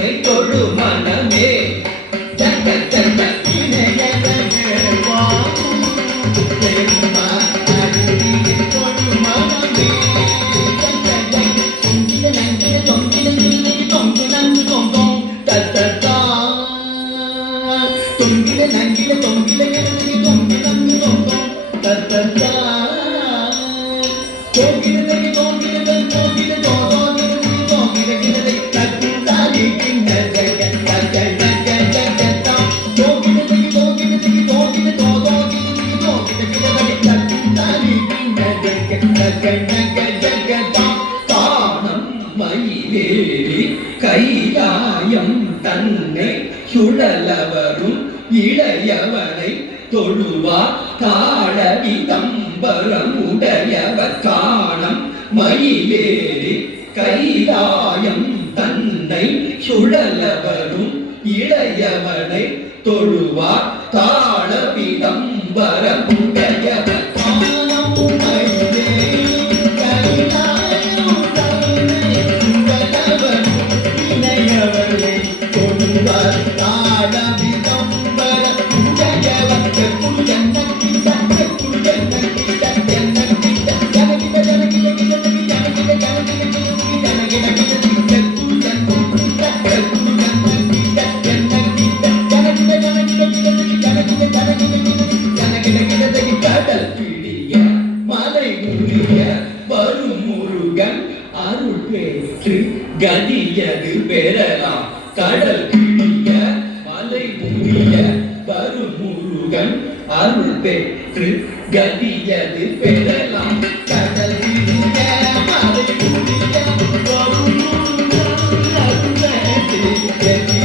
இறை தொழு மனமே ஜக ஜக தொங்கில நங்கில தொங்கில எழுதி தொங்கில தொங்கும் தத்தா தொங்கில தொங்கில தொங்கில தொங்கில தொங்கில கிளை தத்து தாலி கிண்ண ஜக ஜக ஜக ஜக தொங்கில தொங்கில தொங்கில தொங்கில தொங்கில கிளை தத்து தாலி கிண்ண ஜக ஜக ஜக ஜக தானம் மயிலேறி கைலாயம் தன்னை சுழலவரும் இளையவனை தொழுவார் தாழ விதம்பரம் உடையவர் காணம் மயிலேறி கைலாயம் தன்னை சுழலவரும் இளையவனை தொழுவார் தாழ விதம்பரம் உடையவர் காணம் மயிலேறி கைலாயம் தன்னை சுழலவரும் இளையவனை தொழுவார் தாழ அருள் பெற்று கதியது பெறலாம் கடல் பிடிய மலை முறிய வரும் முருகன் அருள் பெற்று கதியது பெறலாம் கடல் பிடிய மலை முறிய வரும் முருகன் அருள் பெற்று